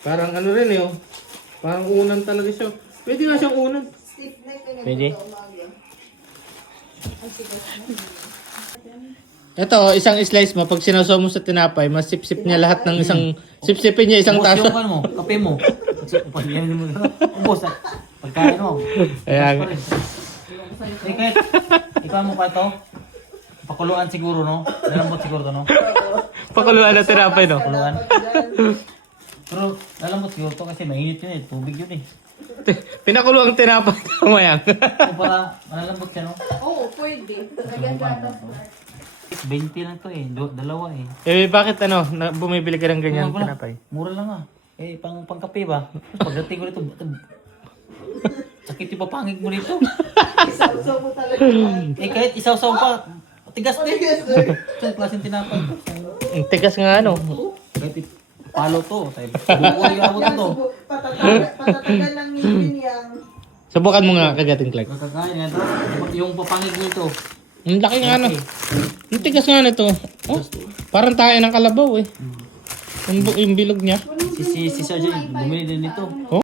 Parang ano rin eh, oh. Parang unan talaga siya. Pwede nga siyang unan. Pwede? Ito, isang slice mo, pag sinasaw mo sa tinapay, masip-sip niya lahat ng isang, sip-sipin niya isang Ubos taso. yung ano mo, kape mo. Pag-yan mo. Ubos ah. Pagkain mo. Ayan. Eh, kahit ikaw mo pa ito. Pakuluan siguro, no? Lalambot siguro to, no? Pakuluan na tinapay, no? Pakuluan. Pero lalambot siguro to kasi mainit yun eh. Tubig yun eh. Pinakulo ang tinapay kamayang. So para malalambot siya, no? Oo, pwede. Naganda. 20 lang to eh. Dalawa eh. Eh, bakit ano, bumibili ka ng ganyan Wala. tinapay? Mura lang ah. Eh, pangkape ba? Pagdating ko dito, sakit yung papangig mo dito. Isaw mo talaga. Eh, kahit isaw-saw pa, tigas din. Saan klaseng tinapay to? Ang tigas nga ano. Kahit palo to. Bukuha yung abot to. Patatagal ng ngipin yang. Subukan mo nga kagating Clark. Makakain nga to. Yung papangig mo ito. Ang laki nga ano. Ang tigas nga nito. Oh, parang tayo ng kalabaw eh. Yung bilog niya. Si Sergio, bumili din nito. Oh?